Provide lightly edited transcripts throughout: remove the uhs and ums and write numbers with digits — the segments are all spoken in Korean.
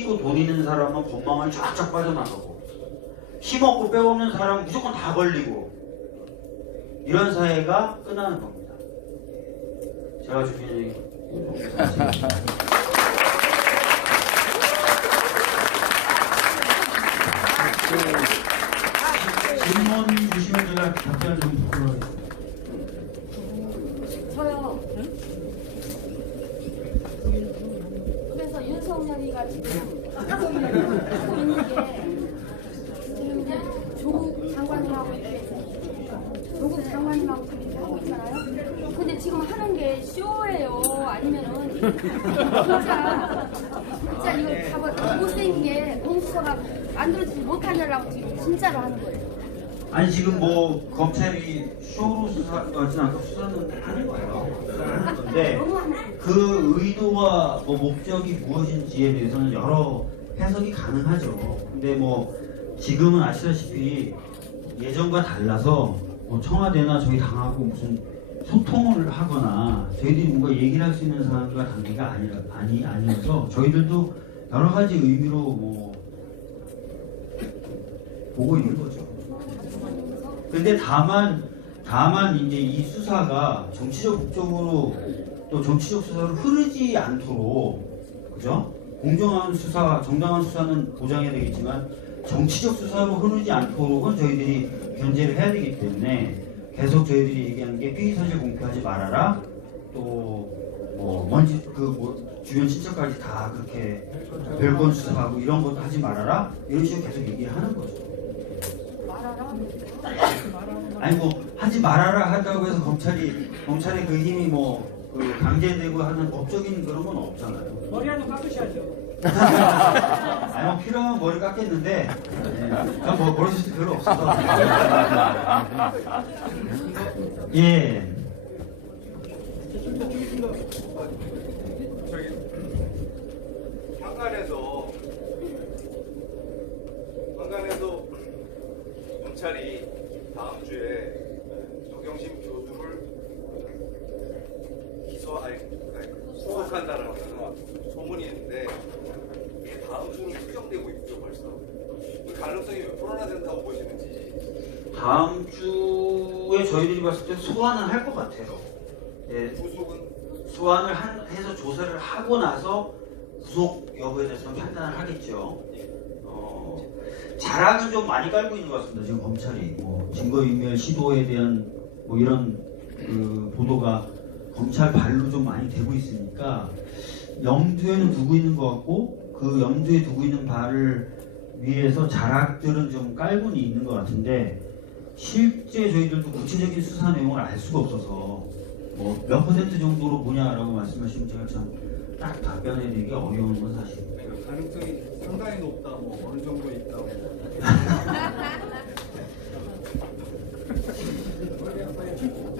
있고 돈 있는 사람은 법망을 쫙쫙 빠져나가고 힘없고 빼없는 사람은 무조건 다 걸리고 이런 사회가 끝나는 겁니다. 제가 주변에 질문 주시면 제가 답변 좀 부탁드리겠습니다. 저요. 그래서 윤석열이가 지금 하고 있는 게 지금 이제 조국 장관님하고 이렇게 조국 장관님하고 이렇게 하고 있잖아요. 근데 지금 하는 게 쇼예요. 아니면은 진짜 이거 다 못생긴 게 공수처가 만들어지지 못하려고 지금 진짜로 하는 거예요. 아니 지금 뭐 검찰이 쇼로 수사하진 않고 수사는 하는 거예요. 수사하는 건데 그 의도와 뭐 목적이 무엇인지에 대해서는 여러 해석이 가능하죠. 근데 뭐 지금은 아시다시피 예전과 달라서 뭐 청와대나 저희 당하고 무슨 소통을 하거나 저희들이 뭔가 얘기를 할 수 있는 상황과 단계가 아니어서 저희들도 여러 가지 의미로 뭐 보고 있는 거죠. 근데 다만 이제 이 수사가 정치적 목적으로 또 정치적 수사로 흐르지 않도록, 그죠? 공정한 수사, 정당한 수사는 보장해야 되겠지만 정치적 수사로 흐르지 않도록은 저희들이 견제를 해야 되기 때문에 계속 저희들이 얘기하는 게 피의 사실 공표하지 말아라. 또 뭐 먼지 주변 친척까지 다 그렇게 별건 수사하고 이런 것도 하지 말아라. 이런 식으로 계속 얘기를 하는 거죠. 아니 뭐 하지 말아라 하다고 해서 검찰의 그 힘이 그 강제되고 하는 법적인 그런 건 없잖아요. 머리 한번 깎으셔야죠. 아니 뭐 필요하면 머리 깎겠는데 전 뭐 머리 숱이 별로 없어서. 예. 저기 황간에서 검찰이 다음 주에 조경심 교수를 구속한다는 소문이 있는데 이게 다음 주는 추정되고 있죠 벌써. 그 가능성이 몇 프로나 된다고 보시는지. 다음 주에 저희들이 봤을 때 소환은 할 것 같아요. 예. 구속은 소환을 해서 조사를 하고 나서 구속 여부에 대해서는 판단을 하겠죠. 자락은 좀 많이 깔고 있는 것 같습니다. 지금 검찰이 증거인멸 시도에 대한 이런 보도가 검찰 발로 좀 많이 되고 있으니까 염두에는 두고 있는 것 같고 그 염두에 두고 있는 바를 위해서 자락들은 좀 깔고는 있는 것 같은데 실제 저희들도 구체적인 수사 내용을 알 수가 없어서 몇 퍼센트 정도로 뭐냐라고 말씀하시면 제가 참 딱 답변해드리기 어려운 건 사실입니다. 가능성이 상당히 높다. 어느 정도 있다.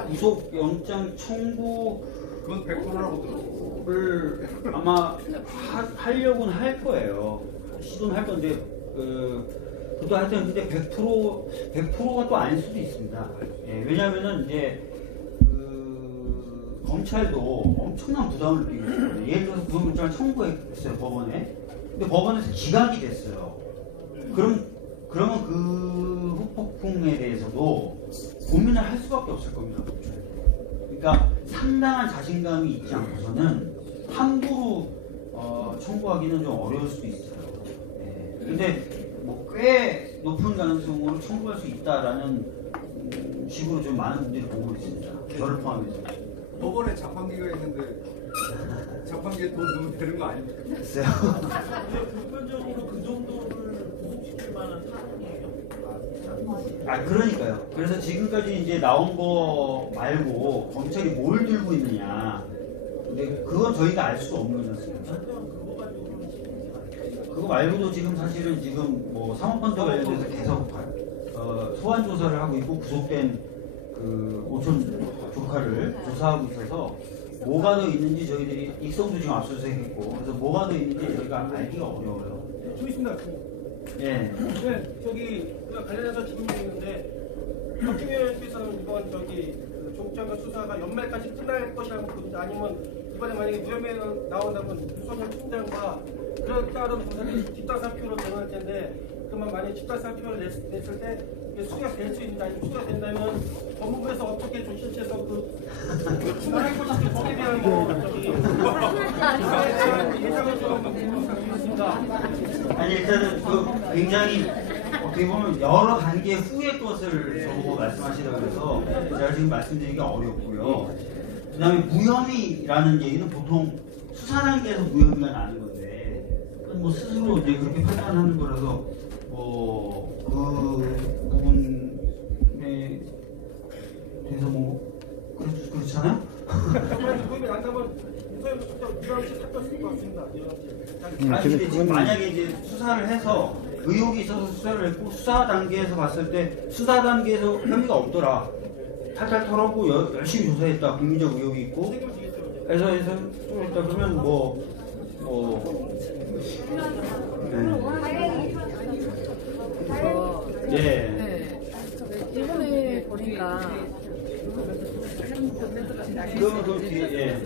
구속영장 청구 그건 100%라고 들었어요. 를 아마 하려고는 할 거예요. 시도는 할 건데 그것도 하여튼 근데 100%가 또 아닐 수도 있습니다. 예, 왜냐하면은 이제 검찰도 엄청난 부담을 느끼고 있어요. 예를 들어서 구속영장을 청구했어요 법원에. 근데 법원에서 기각이 됐어요. 그러면 그 후폭풍에 대해서도 고민을 할 수밖에 없을 겁니다. 그러니까 상당한 자신감이 있지 않고서는 함부로 청구하기는 좀 어려울 수도 있어요. 네. 근데 꽤 높은 가능성으로 청구할 수 있다라는 식으로 좀 많은 분들이 보고 있습니다. 저를 포함해서. 법원에 자판기가 있는데 자판기에 돈 넣으면 되는 거 아닙니까? 글쎄요. 보편적으로 그 정도를 구속시킬 만한 사안이에요. 그러니까요. 그래서 지금까지 이제 나온 거 말고 검찰이 뭘 들고 있느냐. 근데 그건 저희가 알 수가 없는 거지 않습니까? 그거 말고도 지금 사실은 지금 사모펀드 관련돼서 계속 소환 조사를 하고 있고 구속된 그 오촌 조카를 조사하고 있어서 뭐가 더 있는지 저희들이 익성도 지금 압수수색했고 그래서 뭐가 더 있는지 저희가 알기가 어려워요. 좀 있습니다. 예. 네, 저기 관련해서 질문이 있는데 박주현 씨께서는 이번 조국 장관 수사가 연말까지 끝날 것이라고 보는데 아니면 이번에 만약에 무혐의 나온다면 윤석열 총장과 그런 다른 부서들이 집단 사표로 대응할 텐데 그러면 만약에 집단 사표를 냈을 때 이게 수리가 될 수 있는지 아니면 수리가 된다면 법무부에서 어떻게 조치를 취해서 그 추가할 것인지 거기에 대한 예상을 좀 부탁드리겠습니다. 아니 일단은 그 굉장히 어떻게 보면 여러 단계 후의 것을 저보고 말씀하시라고 해서 제가 지금 말씀드리기가 어렵고요. 그 다음에 무혐의라는 얘기는 보통 수사 단계에서 무혐의가 나는 건데 뭐 스스로 이제 그렇게 판단하는 거라서 뭐 그 부분에 대해서 뭐 그렇잖아요? 무혐의 난다면 윤석열 총장 유감시 사표쓸 것 같습니다. 아니 근데 지금 만약에 이제 수사를 해서 의혹이 있어서 수사를 했고 수사 단계에서 봤을 때 수사 단계에서 혐의가 없더라. 탈탈 털었고 열심히 조사했다. 국민적 의혹이 있고 해서 했다 그러면 네. 이번에 보니까 그 뒤에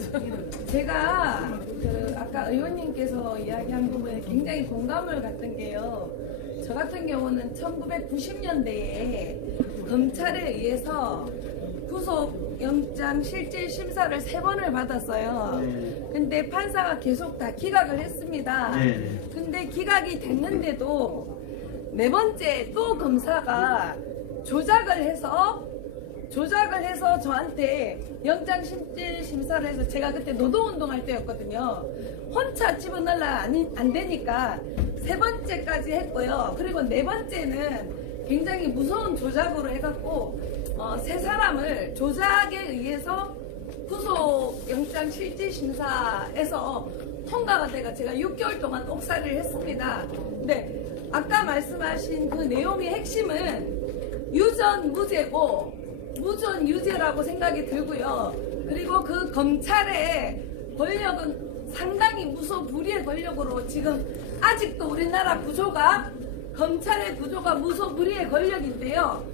제가 그 아까 의원님께서 이야기한 부분에 굉장히 공감을 갔던 게요. 저 같은 경우는 1990년대에 검찰에 의해서 구속 영장 실질 심사를 3번을 받았어요. 네. 근데 판사가 계속 다 기각을 했습니다. 네. 근데 기각이 됐는데도 4번째 또 검사가 조작을 해서 저한테 영장 실질 심사를 해서 제가 그때 노동운동할 때였거든요. 혼자 집어넣으려 안 되니까 3번째까지 했고요. 그리고 4번째는 굉장히 무서운 조작으로 해갖고 3사람을 조작에 의해서 구속 영장 실질 심사에서 통과가 돼가 제가 6개월 동안 옥살이를 했습니다. 근데 아까 말씀하신 그 내용의 핵심은 유전 무죄고 무전 유죄라고 생각이 들고요. 그리고 그 검찰의 권력은 상당히 무소불위의 권력으로 지금 아직도 우리나라 구조가 검찰의 구조가 무소불위의 권력인데요.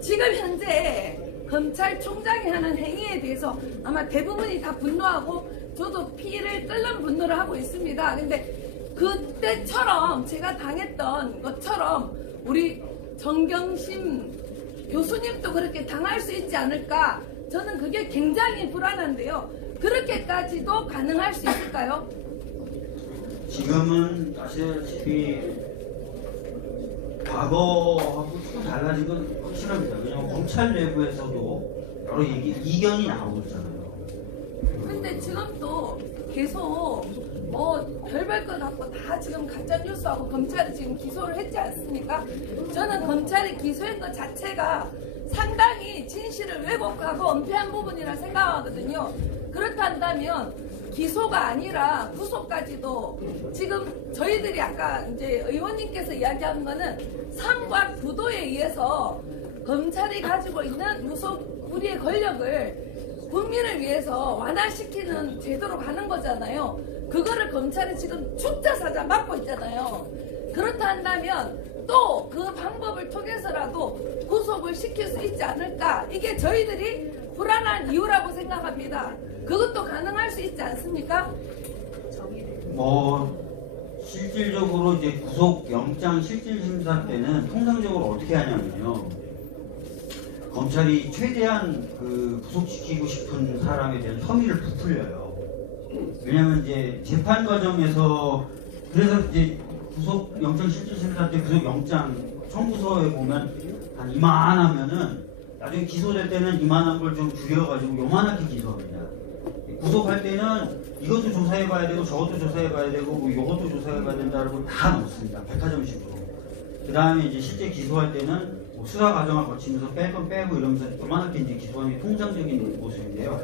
지금 현재 검찰총장이 하는 행위에 대해서 아마 대부분이 다 분노하고 저도 피를 끓는 분노를 하고 있습니다. 근데 그때처럼 제가 당했던 것처럼 우리 정경심 교수님도 그렇게 당할 수 있지 않을까? 저는 그게 굉장히 불안한데요. 그렇게까지도 가능할 수 있을까요? 지금은 아시다시피 과거하고 조금 달라진 건 확실합니다. 왜냐하면 검찰 내부에서도 여러 이견이 나오고 있잖아요. 근데 지금 또 계속 별별 것 갖고 다 지금 가짜뉴스하고 검찰이 지금 기소를 했지 않습니까? 저는 검찰이 기소한 것 자체가 상당히 진실을 왜곡하고 엄폐한 부분이라 생각하거든요. 그렇단다면 기소가 아니라 구속까지도 지금 저희들이 아까 이제 의원님께서 이야기한 거는 삼과 부도에 의해서 검찰이 가지고 있는 무소불위의 권력을 국민을 위해서 완화시키는 제도로 가는 거잖아요. 그거를 검찰이 지금 축자사자 막고 있잖아요. 그렇다 한다면 또 그 방법을 통해서라도 구속을 시킬 수 있지 않을까? 이게 저희들이 불안한 이유라고 생각합니다. 그것도 가능할 수 있지 않습니까? 실질적으로 이제 구속 영장 실질 심사 때는 통상적으로 어떻게 하냐면요. 검찰이 최대한 그 구속시키고 싶은 사람에 대한 혐의를 부풀려요. 왜냐면 이제 재판 과정에서 그래서 이제 구속 영장 실질 심사 때 구속 영장 청구서에 보면 한 이만하면은 나중에 기소될 때는 이만한 걸 좀 줄여가지고 요만하게 기소합니다. 구속할 때는 이것도 조사해봐야 되고 저것도 조사해봐야 되고 뭐 이것도 조사해봐야 된다고 다 넣습니다. 백화점식으로. 그 다음에 이제 실제 기소할 때는 뭐 수사 과정을 거치면서 뺄 건 빼고 이러면서 요만하게 이제 기소하는 게 통상적인 모습인데요.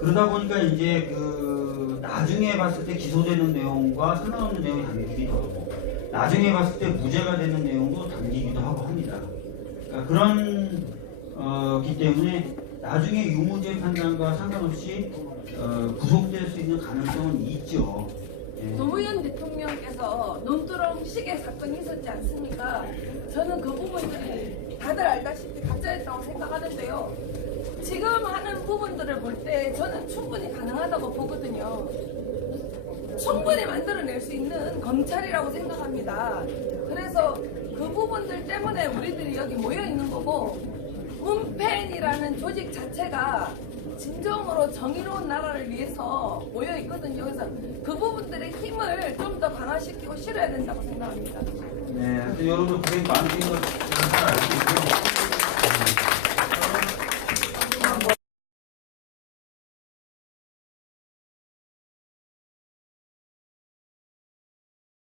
그러다 보니까 이제 그 나중에 봤을 때 기소되는 내용과 상관없는 내용이 담기기도 하고 나중에 봤을 때 무죄가 되는 내용도 담기기도 하고 합니다. 그러니까 그런 기 때문에 나중에 유무죄 판단과 상관없이 구속될 수 있는 가능성은 있죠. 예. 노무현 대통령께서 논두렁 시계 사건이 있었지 않습니까? 저는 그 부분들이 다들 알다시피 가짜였다고 생각하는데요. 지금 하는 부분들을 볼 때 저는 충분히 가능하다고 보거든요. 충분히 만들어낼 수 있는 검찰이라고 생각합니다. 그래서 그 부분들 때문에 우리들이 여기 모여 있는 거고, 문펜이라는 조직 자체가 진정으로 정의로운 나라를 위해서 모여 있거든요. 그래서 그 부분들의 힘을 좀 더 강화시키고 실어야 된다고 생각합니다. 네, 하여튼 여러분 고생 많으신 것